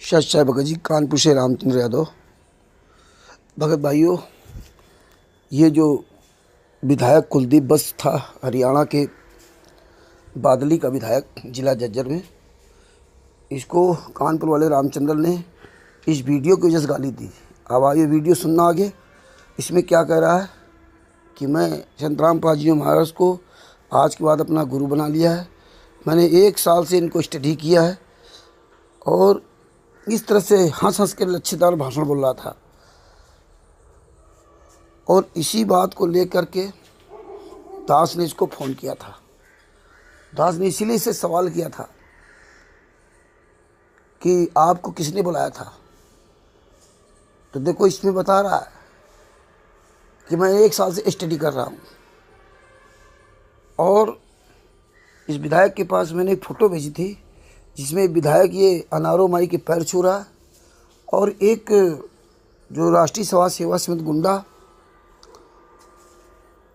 शाह भगत जी, कानपुर से रामचंद्र यादव। भगत भाइयों, ये जो विधायक कुलदीप बस था, हरियाणा के बादली का विधायक, जिला झज्जर में, इसको कानपुर वाले रामचंद्र ने इस वीडियो की वजह से गाली दी। अब आइए वीडियो सुनना आगे। इसमें क्या कह रहा है कि मैं संतराम पाजी महाराज को आज के बाद अपना गुरु बना लिया है। मैंने 1 साल से इनको स्टडी किया है और इस तरह से हंस हंस के लच्छेदार भाषण बोल रहा था। और इसी बात को लेकर के दास ने इसको फ़ोन किया था। दास ने इसीलिए इसे सवाल किया था कि आपको किसने बुलाया था। तो देखो, इसमें बता रहा है कि मैं 1 साल से स्टडी कर रहा हूँ और इस विधायक के पास मैंने एक फ़ोटो भेजी थी जिसमें विधायक ये अनारो माई के पैर छू रहा है और एक जो राष्ट्रीय समाज सेवा समिति गुंडा,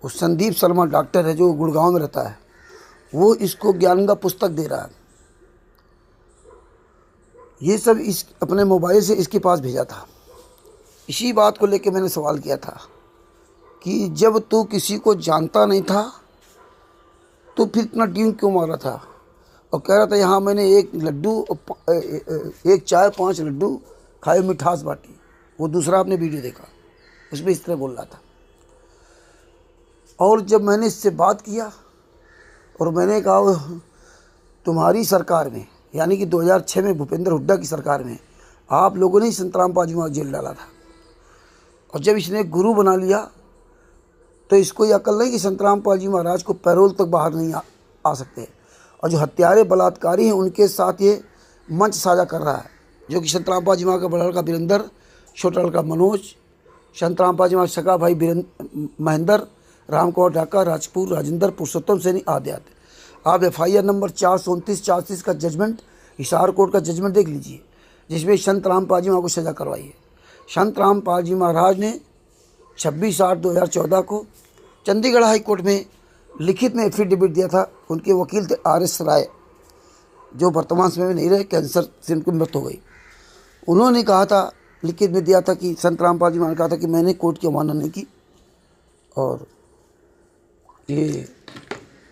वो संदीप शर्मा डॉक्टर है जो गुड़गांव में रहता है, वो इसको ज्ञान का पुस्तक दे रहा है। ये सब इस अपने मोबाइल से इसके पास भेजा था। इसी बात को लेकर मैंने सवाल किया था कि जब तू किसी को जानता नहीं था तो फिर इतना ड्यून क्यों मारा था। और कह रहा था यहाँ मैंने एक चाय 5 लड्डू खाए, मिठास बांटी। वो दूसरा आपने वीडियो देखा, उसमें इस तरह बोल रहा था। और जब मैंने इससे बात किया और मैंने कहा तुम्हारी सरकार में, यानी कि 2006 में भूपेंद्र हुड्डा की सरकार में, आप लोगों ने संतराम पाजी महाराज जेल डाला था। और जब इसने गुरु बना लिया तो इसको ये अकल नहीं कि संतराम पाजी महाराज को पैरोल तक बाहर नहीं आ सकते। और जो हत्यारे बलात्कारी हैं उनके साथ ये मंच साझा कर रहा है, जो कि संतराम पाजी महाराज का बड़ा लड़का वीरेंद्र, छोटा लड़का मनोज, संतराम पाजी महाराज सगा भाई महेंद्र, रामकुमार ढाका, राजपूत, राजेंद्र, पुरुषोत्तम सैनी आदि आदि। आप FIR नंबर 429-430 का जजमेंट, हिसार कोर्ट का जजमेंट देख लीजिए, जिसमें संत राम पाजी महाराज को सज़ा करवाई है। संत राम पाजी महाराज ने 26/8/2014 को चंडीगढ़ हाई कोर्ट में लिखित में एफिडेविट दिया था। उनके वकील थे RS राय, जो वर्तमान समय में नहीं रहे, कैंसर से उनकी मृत्यु हो गई। उन्होंने कहा था, लिखित में दिया था कि संत राम पाजी महाराज ने कहा था कि मैंने कोर्ट की अवमानना नहीं की और ये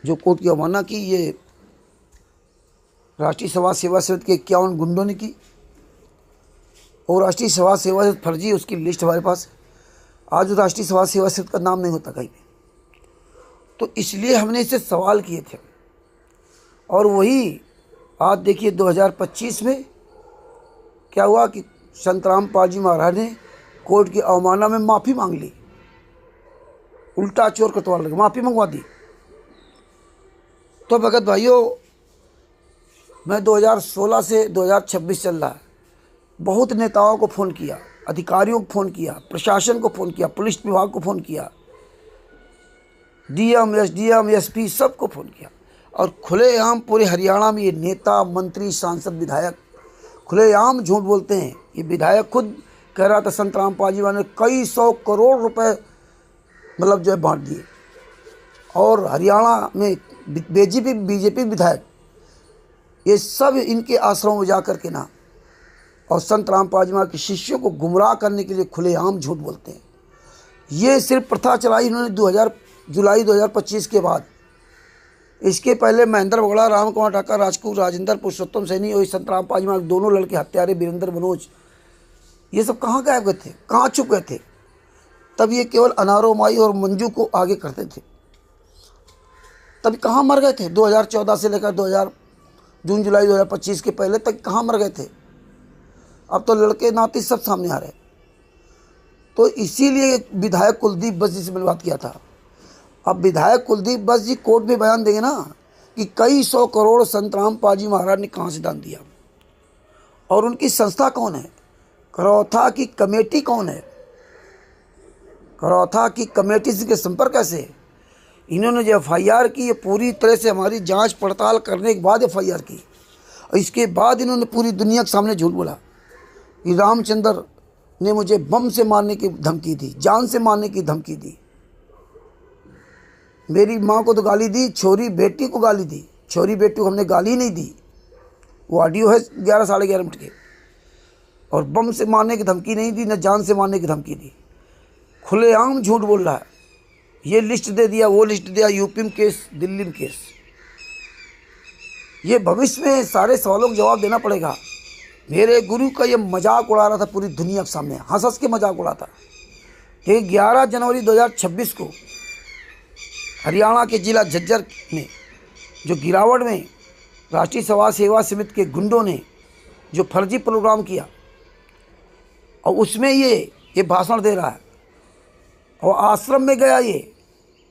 जो कोर्ट की अवमानना की ये राष्ट्रीय समाज सेवा समिति के 51 गुंडों ने की। और राष्ट्रीय समाज सेवा समिति फर्जी, उसकी लिस्ट हमारे पास है। आज राष्ट्रीय समाज सेवा समिति का नाम नहीं होता कहीं भी। तो इसलिए हमने इससे सवाल किए थे। और वही आज देखिए 2025 में क्या हुआ कि संतराम पाजी महाराज ने कोर्ट की अवमानना में माफ़ी मांग ली, उल्टा चोर कतवार लगे, माफ़ी मंगवा दी। तो भगत भाइयों, मैं 2016 से 2026 चल रहा है, बहुत नेताओं को फ़ोन किया, अधिकारियों को फ़ोन किया, प्रशासन को फ़ोन किया, पुलिस विभाग को फ़ोन किया, DM, SDM, SP सबको फ़ोन किया। और खुलेआम पूरे हरियाणा में ये नेता, मंत्री, सांसद, विधायक खुलेआम झूठ बोलते हैं। ये विधायक खुद कह रहा था संतराम पाजी महाराज ने कई 100 करोड़ रुपए मतलब जो है बांट दिए। और हरियाणा में BJP विधायक ये सब इनके आश्रमों में जा कर के ना और संत राम पाजी महाराज के शिष्यों को गुमराह करने के लिए खुलेआम झूठ बोलते हैं। ये सिर्फ प्रथा चलाई इन्होंने जुलाई 2025 के बाद। इसके पहले महेंद्र बगड़ा, रामकुमार ढाका, राजपूत, राजेंद्र, पुरुषोत्तम सैनी और संत राम पाजी महाराज दोनों लड़के हत्यारे वीरेंद्र, मनोज, ये सब कहाँ गायब गए थे, कहाँ छुप गए थे। तब ये केवल अनारो माई और मंजू को आगे करते थे। तब कहाँ मर गए थे 2014 से लेकर जून जुलाई 2025 के पहले तक कहाँ मर गए थे। अब तो लड़के नाती सब सामने आ रहे। तो इसीलिए विधायक कुलदीप बस जी से मैंने बात किया था। अब विधायक कुलदीप बस जी कोर्ट में बयान देंगे ना कि कई 100 करोड़ संतराम पाजी महाराज ने कहाँ से दान दिया। और उनकी संस्था कौन है, करौथा की कमेटी कौन है, करौथा की कमेटी से संपर्क कैसे है। इन्होंने जो FIR की, ये पूरी तरह से हमारी जांच पड़ताल करने के बाद FIR की। और इसके बाद इन्होंने पूरी दुनिया के सामने झूठ बोला कि रामचंद्र ने मुझे बम से मारने की धमकी दी, जान से मारने की धमकी दी। मेरी माँ को तो गाली दी, छोरी बेटी को गाली दी। छोरी बेटी को हमने गाली नहीं दी। वो ऑडियो है 11 साढ़े 11 मिनट के। और बम से मारने की धमकी नहीं दी, न जान से मारने की धमकी दी। खुलेआम झूठ बोल रहा है। ये लिस्ट दे दिया, वो लिस्ट दिया, यूपी में केस, दिल्ली में केस। ये भविष्य में सारे सवालों का जवाब देना पड़ेगा। मेरे गुरु का ये मजाक उड़ा रहा था पूरी दुनिया के सामने, हंस हंस के मजाक उड़ाता कि 11 जनवरी 2026 को हरियाणा के जिला झज्जर में जो गिरावट में राष्ट्रीय समाज सेवा समिति के गुंडों ने जो फर्जी प्रोग्राम किया और उसमें ये भाषण दे रहा है और आश्रम में गया ये,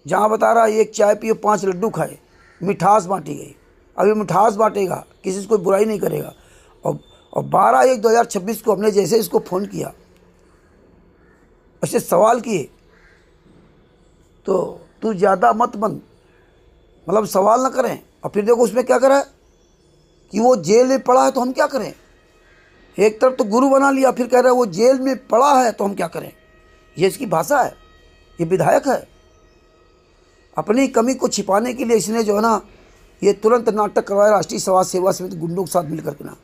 जहाँ बता रहा है एक चाय पियो 5 लड्डू खाए, मिठास बांटी गई। अभी मिठास बांटेगा, किसी से कोई बुराई नहीं करेगा। और 12/1/2026 को हमने जैसे इसको फ़ोन किया, ऐसे सवाल किए तो तू ज़्यादा मत बन, मतलब सवाल ना करें। और फिर देखो उसमें क्या करा है कि वो जेल में पड़ा है तो हम क्या करें। एक तरफ तो गुरु बना लिया, फिर कह रहा है वो जेल में पड़ा है तो हम क्या करें। ये इसकी भाषा है, ये विधायक है। अपनी कमी को छिपाने के लिए इसने जो है ना ये तुरंत नाटक करवाया राष्ट्रीय समाज सेवा समिति गुंडों के साथ मिलकर के ना।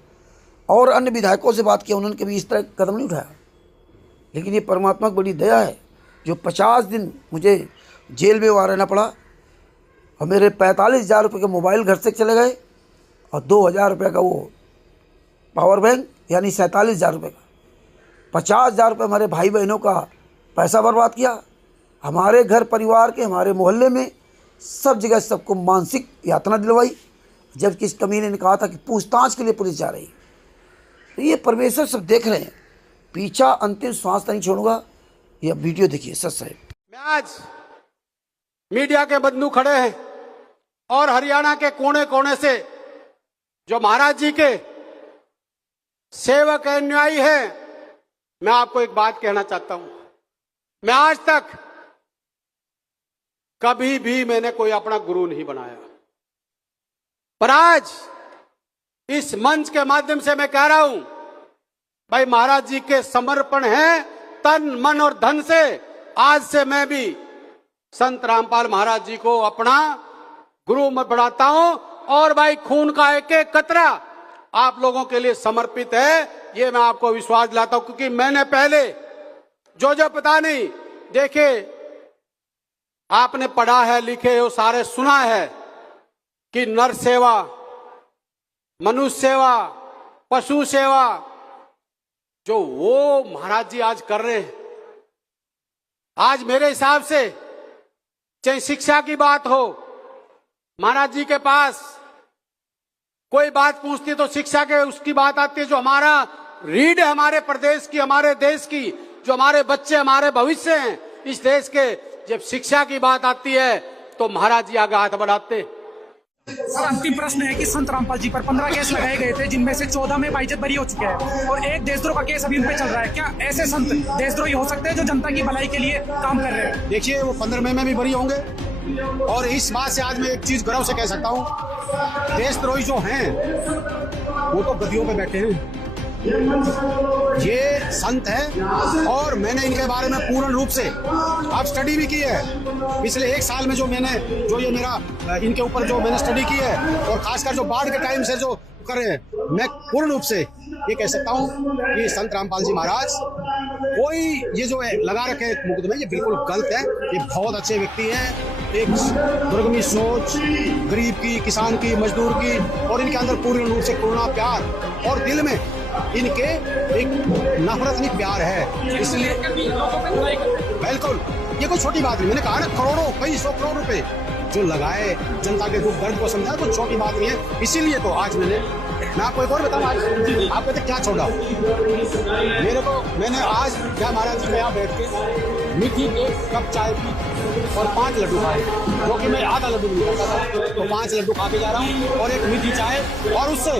और अन्य विधायकों से बात किया, उन्होंने कभी इस तरह कदम नहीं उठाया। लेकिन ये परमात्मा की बड़ी दया है जो 50 दिन मुझे जेल में वहाँ रहना पड़ा और मेरे 45,000 रुपये के मोबाइल घर से चले गए और 2,000 रुपये का वो पावर बैंक, यानी 47,000 रुपये का। 50,000 रुपये हमारे भाई बहनों का पैसा बर्बाद किया। हमारे घर परिवार के, हमारे मोहल्ले में सब जगह सबको मानसिक यातना दिलवाई, जबकि इस कमीने ने कहा था कि पूछताछ के लिए पुलिस जा रही है। तो ये परमेश्वर सब देख रहे हैं, पीछा अंतिम श्वास नहीं छोड़ूंगा। ये वीडियो देखिए। सच है, मैं आज मीडिया के बंधु खड़े हैं और हरियाणा के कोने कोने से जो महाराज जी के सेवक अनुयायी हैं, मैं आपको एक बात कहना चाहता हूं। मैं आज तक कभी भी मैंने कोई अपना गुरु नहीं बनाया, पर आज इस मंच के माध्यम से मैं कह रहा हूं, भाई महाराज जी के समर्पण है तन मन और धन से। आज से मैं भी संत रामपाल महाराज जी को अपना गुरु में बढ़ाता हूं और भाई खून का एक एक कतरा आप लोगों के लिए समर्पित है, ये मैं आपको विश्वास दिलाता हूं। क्योंकि मैंने पहले जो पता नहीं देखे, आपने पढ़ा है, लिखे हो, सारे सुना है कि नर सेवा, मनुष्य सेवा, पशु सेवा, जो वो महाराज जी आज कर रहे हैं। आज मेरे हिसाब से चाहे शिक्षा की बात हो, महाराज जी के पास कोई बात पूछती तो शिक्षा के उसकी बात आती है। जो हमारा रीढ़ है हमारे प्रदेश की, हमारे देश की, जो हमारे बच्चे हमारे भविष्य हैं इस देश के, जब शिक्षा की बात आती है तो महाराज जी आगे हाथ बढ़ाते। सर, अंतिम प्रश्न है कि संत रामपाल जी पर 15 केस लगाए गए थे, जिनमें से 14 में बाइज्जत बरी हो चुके हैं और एक देशद्रोह का केस अभी उन पे चल रहा है। क्या ऐसे संत देशद्रोही हो सकते हैं जो जनता की भलाई के लिए काम कर रहे हैं? देखिए, वो 15 मई में भी बरी होंगे और इस बात से आज मैं एक चीज गर्व से कह सकता हूँ, देशद्रोही जो हैं वो तो गद्दियों पे बैठे हैं, ये संत है और मैंने इनके बारे में पूर्ण रूप से आप स्टडी भी की है। पिछले 1 साल में जो ये मेरा इनके ऊपर जो मैंने स्टडी की है और खासकर जो बाढ़ के टाइम से जो कर रहे हैं, मैं पूर्ण रूप से ये कह सकता हूँ कि संत रामपाल जी महाराज कोई ये जो है लगा रखे मुकदमे, ये बिल्कुल गलत है। ये बहुत अच्छे व्यक्ति हैं, एक दुर्गमी सोच, गरीब की, किसान की, मजदूर की, और इनके अंदर पूर्ण रूप से करुणा, प्यार और दिल में इनके एक नफरत नहीं प्यार है। इसलिए बिल्कुल ये कोई छोटी बात नहीं। मैंने कहा ना, करोड़ों, कई 100 करोड़ रुपए जो लगाए, जनता के दुख दर्द को समझा, तो छोटी बात नहीं है। इसीलिए तो आज मैं आपको एक और बताऊं, आज आप कहते क्या छोड़ा मैंने आज क्या महाराज जी में यहाँ बैठ के मीठी एक कप चाय पी और 5 लड्डू खाए, क्योंकि मैं आधा लड्डू नहीं खाता था, तो 5 लड्डू खा के जा रहा हूँ और एक मीठी चाय, और उससे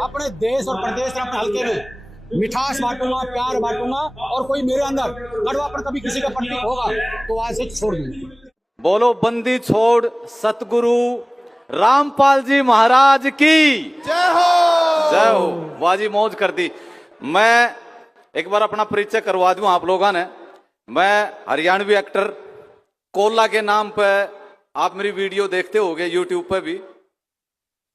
अपने देश और प्रदेश और अपने हल्के में मिठास बांटूंगा, प्यार बांटूंगा, और कोई मेरे अंदर कड़वापन कभी किसी का प्रतीक होगा तो आज से छोड़ दूंगा। बोलो बंदी छोड़ सतगुरु रामपाल जी महाराज की जय हो, जय हो। वाह जी, मौज कर दी। मैं एक बार अपना परिचय करवा दूं आप लोगों ने। मैं हरियाणवी एक्टर कोला के नाम पे, आप मेरी वीडियो देखते होगे यूट्यूब पे भी।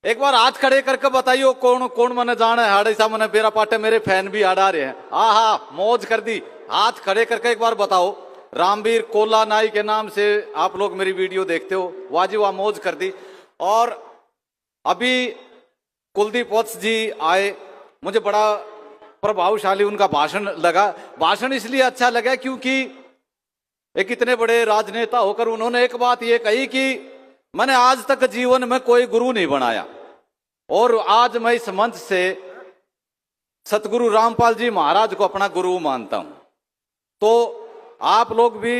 एक बार हाथ खड़े करके बताइयो कौन कौन मने जाने हाड़े सा मने बेरा पाटे मेरे फैन भी आड़ा रहे हैं। आहा मौज कर दी। हाथ खड़े करके एक बार बताओ। रामवीर कोला नाई के नाम से आप लोग मेरी वीडियो देखते हो, वाजी वाह मौज कर दी। और अभी कुलदीप वत्स जी आए, मुझे बड़ा प्रभावशाली उनका भाषण लगा। भाषण इसलिए अच्छा लगा क्योंकि एक इतने बड़े राजनेता होकर उन्होंने एक बात ये कही कि मैंने आज तक जीवन में कोई गुरु नहीं बनाया और आज मैं इस मंच से सतगुरु रामपाल जी महाराज को अपना गुरु मानता हूं। तो आप लोग भी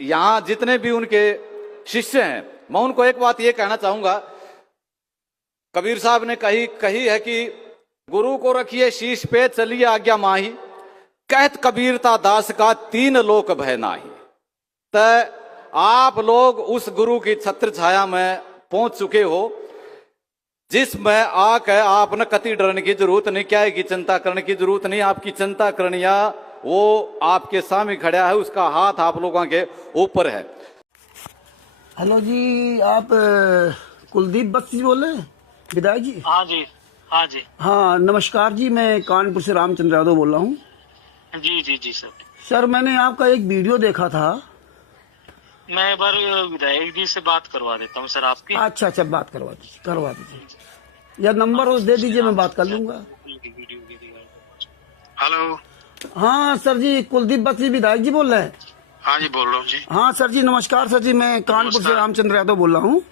यहां जितने भी उनके शिष्य हैं, मैं उनको एक बात ये कहना चाहूंगा। कबीर साहब ने कही है कि गुरु को रखिए शीश पे चलिए आज्ञा माही, कहत कबीरता दास का तीन लोक भय नाही। तो आप लोग उस गुरु की छत्र छाया में पहुंच चुके हो जिसमें आकर आपने कति डरने की जरूरत नहीं, क्या है की चिंता करने की जरूरत नहीं। आपकी चिंता करनिया वो आपके सामने खड़ा है, उसका हाथ आप लोगों के ऊपर है। हेलो जी, आप कुलदीप वत्स जी बोल रहे हैं, विधायक जी? हाँ जी, हाँ जी, हाँ नमस्कार जी, मैं कानपुर से रामचंद्र यादव बोल रहा हूँ। जी जी जी सर। सर मैंने आपका एक वीडियो देखा था। मैं एक बार विधायक जी से बात करवा देता हूँ सर आपकी। अच्छा बात करवा दीजिए या नंबर उस दे दीजिए, मैं बात कर लूंगा। हेलो। हाँ सर जी, कुलदीप वत्स जी विधायक जी बोल रहे हैं? हाँ जी बोल रहा हूँ जी। हाँ सर जी नमस्कार सर जी, मैं कानपुर से रामचंद्र यादव बोल रहा हूँ।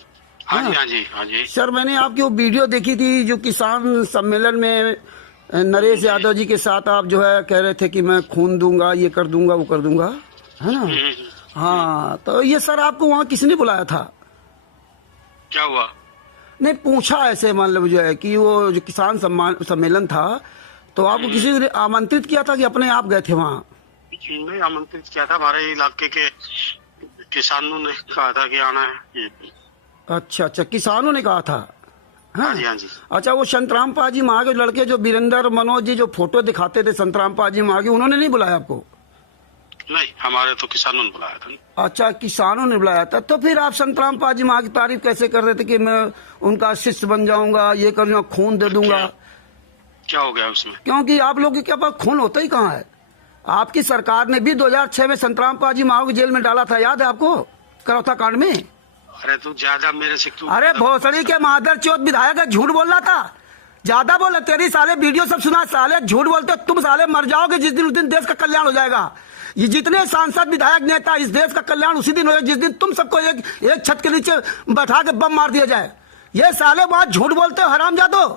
हाँ जी, हाँ जी, हाँ जी। सर मैंने आपकी वो वीडियो देखी थी जो किसान सम्मेलन में नरेश यादव जी के साथ आप जो है कह रहे थे कि मैं खून दूंगा, ये कर दूंगा, वो कर दूंगा, है ना? हाँ तो ये सर आपको वहाँ किसने बुलाया था? क्या हुआ? नहीं पूछा ऐसे, मान लो जो है कि वो जो किसान सम्मेलन था तो आपको किसी ने आमंत्रित किया था कि अपने आप गए थे वहाँ? नहीं आमंत्रित किया था, हमारे इलाके के किसानों ने कहा था कि आना है। अच्छा किसानों ने कहा था। हाँ जी, हाँ जी। अच्छा वो संतराम पाजी वहाँ के लड़के जो वीरेंद्र मनोज जी जो फोटो दिखाते थे संतराम पाजी वहाँ के, उन्होंने नहीं बुलाया आपको? नहीं, हमारे तो किसानों ने बुलाया था। अच्छा किसानों ने बुलाया था, तो फिर आप संतराम पाजी माँ की तारीफ कैसे कर रहे थे कि मैं उनका शिष्य बन जाऊंगा, ये कर दूंगा, खून दे दूंगा? क्या हो गया उसमें? क्योंकि आप लोगों के पास खून होता ही कहाँ है। आपकी सरकार ने भी 2006 में संतराम पाजी माँ को जेल में डाला था, याद है आपको, करौथा कांड में? अरे तू ज्यादा मेरे से क्यों? अरे भोसड़ी के मादर चौथ विधायक है, झूठ बोल रहा था, ज्यादा बोला। तेरी साले वीडियो सब सुना, साले झूठ बोलते, तुम साले मर जाओगे जिस दिन, उस दिन देश का कल्याण हो जाएगा। ये जितने सांसद विधायक नेता, इस देश का कल्याण उसी दिन हो जिस दिन तुम सबको एक छत के नीचे बैठा के बम मार दिया जाए। ये साले वहां झूठ बोलते हो हरामजादो।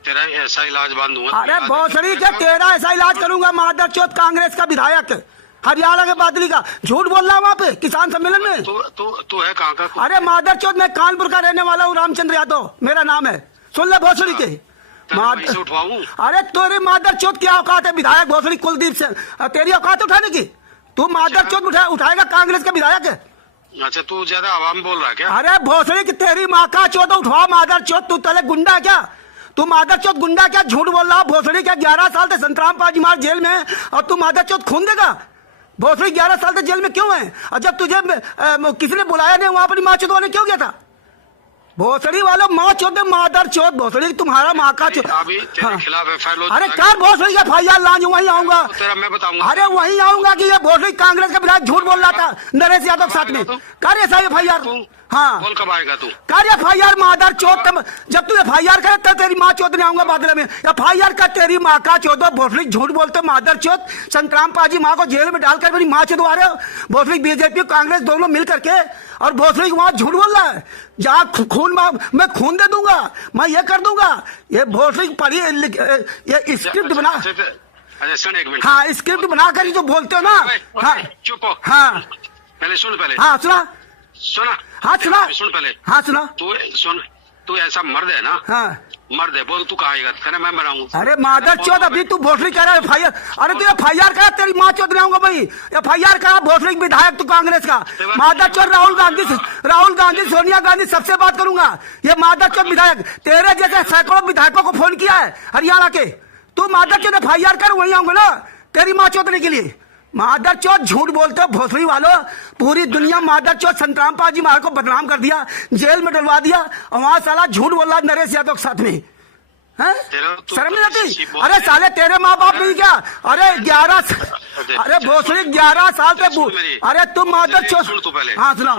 तेरा ऐसा इलाज बंद हुआ। अरे भोसड़ी के तेरा ऐसा इलाज करूंगा, मादर चौथ कांग्रेस का विधायक हरियाणा के बादली का झूठ बोल रहा है वहाँ पे किसान सम्मेलन में। तू है कहाँ का? अरे मादर चौथ, मैं कानपुर का रहने वाला हूँ, रामचंद्र यादव मेरा नाम है, सुन ले भोसड़ी के। अरे तेरी मादर चौथ क्या औकात है विधायक भोसड़ी कुलदीप से, तेरी औकात उठाने की? तू मादर चौथ उठाएगा कांग्रेस का विधायक है? अच्छा तू ज्यादा आवाम बोल रहा है क्या? अरे भोसड़ी की तेरी माँ का चौथ उठवा मादर चौथ, तू तले गुंडा है क्या? तू मादर चौथ गुंडा क्या, झूठ बोल रहा भोसड़ी क्या? 11 साल से संतराम पाजी मार जेल में और तू मादर चौथ खून देगा? भोसड़ी 11 साल से जेल में क्यों है? और जब तुझे किसी ने बुलाया नहीं वहां पर माँ चौथ वाले क्यों गया था? भोसड़ी वालों माँ चौथ मादर चौथ, भोसड़ी तुम्हारा माँ का चौथ। अभी तेरे खिलाफ FIR। अरे क्या भोसड़ी का FIR लांच, वहीं आऊंगा, मैं बताऊंगा। अरे वहीं आऊंगा कि ये भोसड़ी कांग्रेस का विधायक झूठ बोल रहा था नरेश यादव के साथ में। कर ऐसा FIR। हाँ बोल कब आएगा तू? कर FIR मादर चौथ, जब तू FIR करे तब तेरी माँ चौथ नहीं आऊंगा बादल में। FIR का तेरी माँ का चौथ, भोसड़ी झूठ बोलते मादर चौथ, संतराम पाजी माँ को जेल में डालकर मेरी माँ चौथ आ रहे हो। भोसड़ी BJP कांग्रेस दोनों मिल करके, और भोसड़ी वहां झूठ बोल रहा है जहाँ खून मैं खून दे दूंगा, मैं ये कर दूंगा। ये भोसड़ी पढ़ी, ये स्क्रिप्ट बना, अच्छा सुन एक मिनट। हाँ स्क्रिप्ट बनाकर जो बोलते हो ना। हाँ चुप हो। हाँ पहले सुन, पहले हाँ सुना, हाँ सुना, सुन पहले, हाँ सुना। तू सुन, तू ऐसा मर्द है ना? हाँ मर्द है, बोल तू कहाँ आएगा? तेरे मैं मराऊंगा। अरे मादर चौथ, अभी तू भोसड़ी कह रहा है FIR। अरे तू FIR करा, तेरी माँ चौथ नहीं आऊंगा भाई। FIR करा भोसड़ी विधायक तू कांग्रेस का, मादर चौथ। राहुल गांधी सोनिया गांधी सबसे बात करूंगा। ये मादर चौथ विधायक, तेरे जैसे सैकड़ों विधायकों को फोन किया है हरियाणा के। तू मादर चौथ FIR कर, वहीं आऊंगा ना तेरी माँ चौथने के लिए। मादर चौथ झूठ बोलते हो भोसड़ी वालों। पूरी दुनिया मादर चौथ संतराम पाजी महाराज को बदनाम कर दिया, जेल में डलवा दिया, और वहां साला झूठ बोल रहा नरेश यादव के साथ में। शर्म नहीं आती? अरे साले तेरे माँ बाप नहीं क्या? अरे 11 अरे भोसड़ी 11 साल से अरे तुम मादर चौथ। हाँ सुना,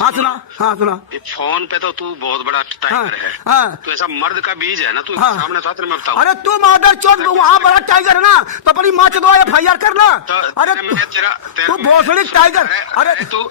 हाँ सुना, हाँ सुना। फोन पे तो तू बहुत बड़ा टाइगर है। हाँ तू ऐसा मर्द का बीज है ना, तू हाँ। सामने था तेरे में बताऊं। अरे तू मादर चौथ वहाँ बड़ा टाइगर है ना, तो अपनी माँ चौथ FIR करना। अरे तू भोसड़ी टाइगर। अरे तू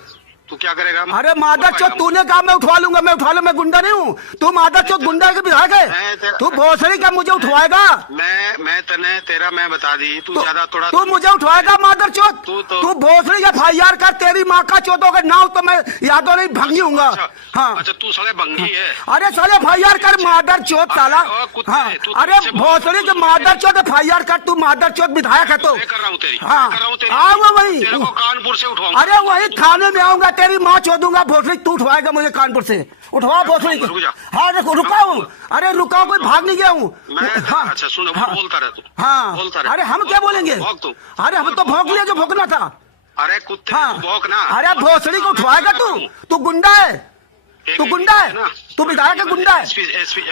क्या करेगा? अरे मादर चौथ तूने कहा मैं उठवा लूंगा, मैं उठवा लूं, मैं गुंडा नहीं हूँ। तू मादर चौथ गुंडा के विधायक है, तू भोसड़ी का मुझे उठवाएगा। मैं तने तेरा मैं बता दी, तू ज्यादा थोड़ा तू मुझे उठवाएगा मादर चौथ। तू भोसड़ी का FIR कर, तेरी माँ का चौथों का नाव तो मैं यादों नहीं भंगी हूँगा। हाँ अच्छा तू साले भंगी है। अरे साले FIR कर मादर चौथ साला। हाँ अरे भोसड़ी के मादर चौथ FIR कर, तू मादर चौथ विधायक है तो। कर रहा हूँ तेरी, हाँ आऊंगा वही, कानपुर से उठवाऊंगा। अरे वही थाने में आऊंगा, तेरी माँ चौधूंगा भोसड़ी। तू उठवाएगा मुझे कानपुर से, उठवा भोसड़ी को। हाँ रुका हूँ, अरे रुका हूँ, कोई भाग नहीं गया हूँ। हाँ अच्छा सुनो, बोलता रहे तू। हाँ बोलता रहे। अरे हम क्या बोलेंगे? अरे हम तो भौंक लिया जो भौंकना था। अरे कुत्ते हाँ भौंकना। अरे भोसड़ी को उठवाएगा तू गुंडा है, तू गुंडा है, तू विधायक है, गुंडा है।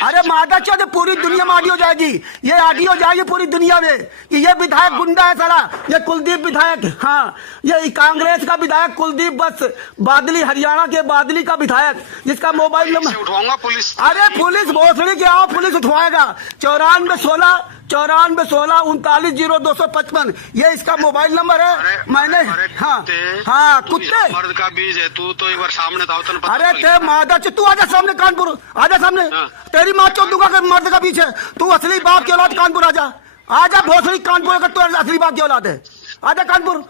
अरे मादा चौथ पूरी दुनिया में आडी हो जाएगी, ये आडी हो जाएगी पूरी दुनिया में कि ये विधायक गुंडा है साला। ये कुलदीप विधायक, हाँ ये कांग्रेस का विधायक कुलदीप बस बादली, हरियाणा के बादली का विधायक, जिसका मोबाइल नंबर उठवाऊंगा पुलिस। अरे पुलिस भोसड़ी के आओ, पुलिस उठवाएगा। 9416 ये इसका मोबाइल नंबर है। मैंने हाँ हाँ कुत्ते मर्द का बीज है तू, तो एक बार सामने था। अरे ते मादा तू आजा सामने कानपुर, आजा सामने। तेरी माँ चौथ दूंगा मर्द का बीच है, तू असली बाप की औलाद कानपुर आजा, आजा भोसड़ी कानपुर का, तू असली बाप की औलाद है, आजा कानपुर।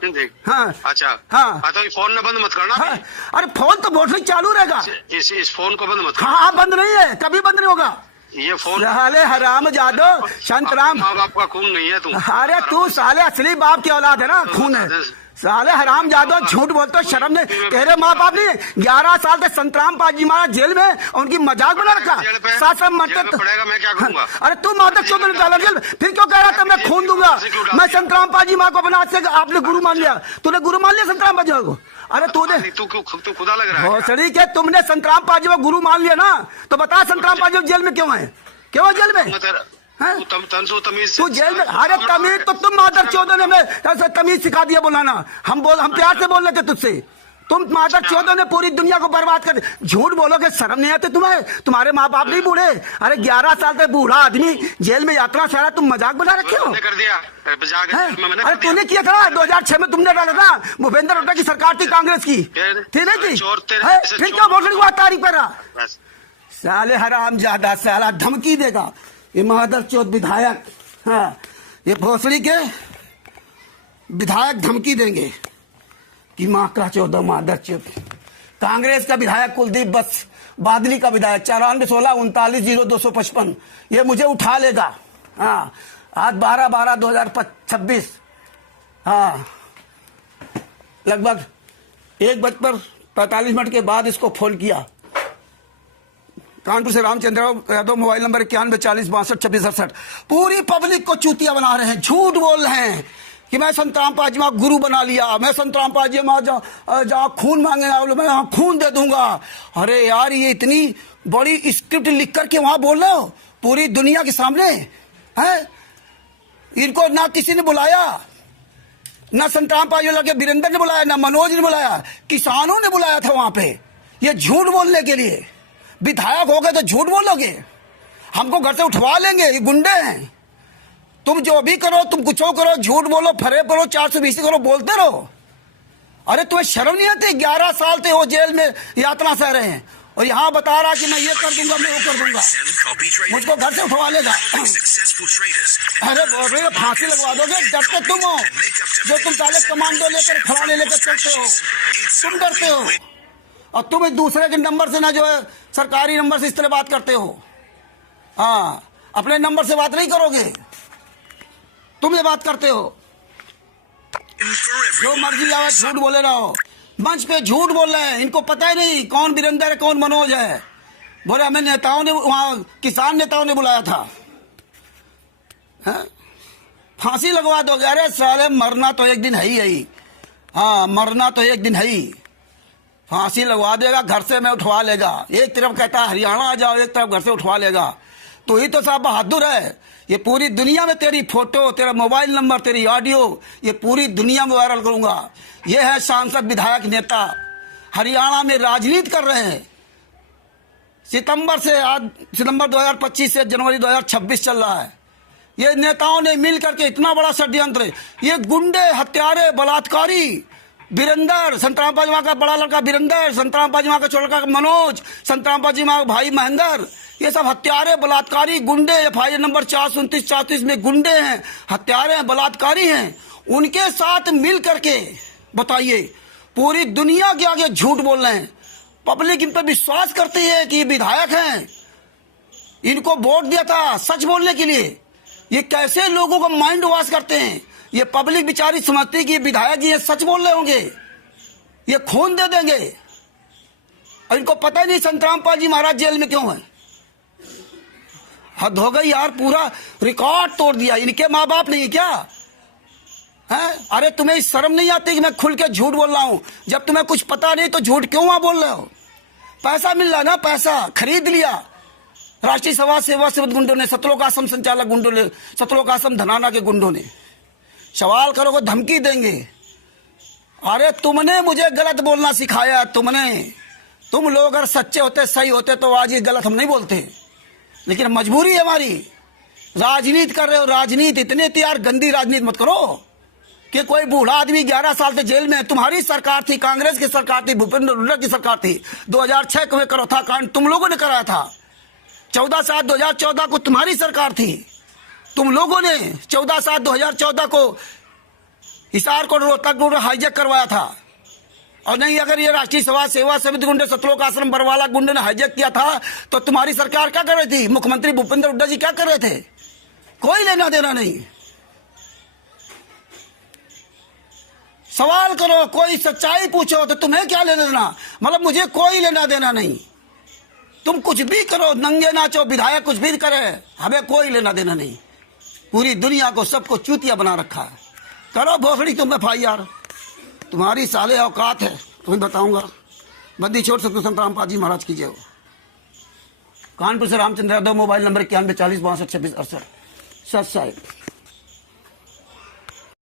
हाँ अच्छा हाँ तो फोन न बंद मत करना। हाँ, अरे फोन तो भोसड़ी चालू रहेगा। इस फोन को बंद मत करना। हाँ बंद नहीं है, कभी बंद नहीं होगा ये फोन। साले हराम जादो संतराम, माँ बाप का खून नहीं है तू। अरे तू साले असली बाप की औलाद है ना, खून है। साले हराम जादो झूठ बोलते हो, शर्म नहीं? तेरे माँ बाप ने 11 साल से संतराम पाजी महाराज जेल में, उनकी मजाक बना रखा। साथ साथ मरते पड़ेगा, मैं क्या करूंगा? अरे तू मादक चौधरी डाला जेल, फिर क्यों कह रहा था मैं खून दूंगा? मैं संतराम पाजी माँ को अपना से आपने गुरु मान लिया, तूने गुरु मान लिया संतराम पाजी को। अरे तूने तू खुदा लग रहा है भोसड़ी के, तुमने संतराम पाजी को गुरु मान लिया ना, तो बता संतराम पाजी जेल में क्यों है? क्यों जेल में? तू जेल में? अरे तमीज तो तुम मादर चौधरी ने ऐसा तमीज सिखा दिया बोलाना। हम प्यार से बोल रहे थे तुझसे, तुम मादर चौधरी ने पूरी दुनिया को बर्बाद कर। झूठ बोलोगे, शर्म नहीं आते तुम्हें? तुम्हारे माँ बाप नहीं बूढ़े? अरे 11 साल से बूढ़ा आदमी जेल में यात्रा से आ रहा, तुम मजाक बना रखे हो। कर दिया अरे तूने किया था 2006 में, तुमने डाला था। भूपेंद्र हुड्डा की सरकार थी कांग्रेस की, थी नहीं थी? फिर क्यों भोसड़ी को तारीफ कर रहा? साले हराम ज्यादा, साला धमकी देगा ये मादर चौथ विधायक। हाँ ये भोसड़ी के विधायक धमकी देंगे कि माँ का 14 मादर चौथ। कांग्रेस का विधायक कुलदीप बस बादली का विधायक 9416 ये मुझे उठा लेगा। हाँ आज 12/12/2026 हाँ लगभग 1:45 के बाद इसको फोन किया। कानपुर से रामचंद्र यादव, मोबाइल नंबर 9140626268। पूरी पब्लिक को चूतिया बना रहे हैं, झूठ बोल रहे हैं कि मैं संतराम पाजी माँ गुरु बना लिया, मैं संतराम पाजी माँ जहाँ खून मांगे मैं यहाँ खून दे दूंगा। अरे यार ये इतनी बड़ी स्क्रिप्ट लिख करके वहां बोल रहे हो पूरी दुनिया के सामने है? इनको ना किसी ने बुलाया, ना संतराम पाजी लगे वीरेंद्र ने बुलाया, ना मनोज ने बुलाया, किसानों ने बुलाया था वहां पे ये झूठ बोलने के लिए। विधायक हो गए तो झूठ बोलोगे? हमको घर से उठवा लेंगे, ये गुंडे हैं। तुम जो भी करो, तुम कुछ करो, झूठ बोलो, फरे पड़ो, 420 करो, बोलते रहो। अरे तुम्हें शर्म नहीं आती? 11 साल से हो जेल में यातना सह रहे हैं और यहाँ बता रहा कि मैं ये कर दूंगा, मैं वो कर दूंगा, मुझको घर से उठवा लेगा। अरे बोल फांसी लगवा दोगे, डरते तुम हो जो तुम साले कमांडो लेकर फलाने लेकर चलते हो, तुम डरते हो। और तुम एक दूसरे के नंबर से ना जो है सरकारी नंबर से इस तरह बात करते हो। हाँ अपने नंबर से बात नहीं करोगे, तुम ये बात करते हो। जो मर्जी आवे झूठ बोले रहो, मंच पे झूठ बोल रहे हैं। इनको पता ही नहीं कौन वीरेंद्र है कौन मनोज है। बोले हमें नेताओं ने, वहां किसान नेताओं ने बुलाया था। फांसी लगवा दोगे? अरे साले मरना तो एक दिन है ही। हाँ, मरना तो एक दिन है ही, फांसी लगवा देगा, घर से मैं उठवा लेगा। एक तरफ कहता है हरियाणा आ जाओ, एक तरफ घर से उठवा लेगा। तो ही तो साहब बहादुर है। ये पूरी दुनिया में तेरी फोटो, तेरा मोबाइल नंबर, तेरी ऑडियो, ये पूरी दुनिया में वायरल करूंगा। ये है सांसद, विधायक, नेता, हरियाणा में राजनीति कर रहे हैं। सितंबर 2025 से जनवरी 2026 चल रहा है। ये नेताओं ने मिल करके इतना बड़ा षड्यंत्र, ये गुंडे, हत्यारे, बलात्कारी, बीरेंद्र, संतराम पाजीमा का बड़ा लड़का बीरेंद्र, संतराम पाजीमा का छोटा लड़का मनोज, संतराम पाजीमा का भाई महेंद्र, ये सब हत्यारे, बलात्कारी, गुंडे, FIR नंबर 429-34 में गुंडे हैं, हत्यारे हैं, बलात्कारी हैं। उनके साथ मिल करके बताइए, पूरी दुनिया के आगे झूठ बोल रहे हैं। पब्लिक इन पर विश्वास करती है कि ये विधायक हैं, इनको वोट दिया था सच बोलने के लिए। ये कैसे लोगों को माइंड वॉश करते हैं। ये पब्लिक बेचारी समझती है कि ये विधायक ये सच बोल रहे होंगे, ये खून दे देंगे, और इनको पता ही नहीं संतराम पाजी महाराज जेल में क्यों है। हद हो गई यार, पूरा रिकॉर्ड तोड़ दिया। इनके माँ बाप नहीं क्या है? अरे तुम्हें शर्म नहीं आती कि मैं खुल के झूठ बोल रहा हूं? जब तुम्हें कुछ पता नहीं तो झूठ क्यों वहां बोल रहे हो? पैसा मिल रहा ना, पैसा खरीद लिया राष्ट्रीय समाज सेवा से गुंडों ने, सतलोक आश्रम संचालक गुंडों ने, सतलोक आश्रम धनाना के गुंडों ने। सवाल करोगे धमकी देंगे। अरे तुमने मुझे गलत बोलना सिखाया, तुम लोग अगर सच्चे होते, सही होते तो आज ये गलत हम नहीं बोलते, लेकिन मजबूरी है हमारी। राजनीति कर रहे हो, राजनीति इतने तैयार, गंदी राजनीति मत करो कि कोई बूढ़ा आदमी 11 साल से जेल में है। तुम्हारी सरकार थी, कांग्रेस की सरकार थी, भूपेंद्र हुड्डा की सरकार थी। 2006 में करो था कांड, तुम लोगों ने कराया था। 14/7/2014 को तुम्हारी सरकार थी, तुम लोगों ने 14/7/2014 को हिसार को रोहतक को हाईजैक करवाया था। और नहीं, अगर ये राष्ट्रीय समाज सेवा समिति गुंडे, सतलोक आश्रम बरवाला गुंडे ने हाईजैक किया था तो तुम्हारी सरकार क्या कर रही थी? मुख्यमंत्री भूपेंद्र हुड्डा जी क्या कर रहे थे? कोई लेना देना नहीं। सवाल करो, कोई सच्चाई पूछो तो तुम्हें क्या लेना देना? मतलब मुझे कोई लेना देना नहीं। तुम कुछ भी करो, नंगे नाचो, विधायक कुछ भी करे, हमें कोई लेना देना नहीं। पूरी दुनिया को, सबको चूतिया बना रखा है। करो भोसड़ी तुम FIR, तुम्हारी साले औकात है, तुम्हें बताऊंगा। बंदी छोड़ सकते संतराम पाजी महाराज की जय हो। कानपुर से रामचंद्र यादव, मोबाइल नंबर 91 40 62 26 68। सच साहिब।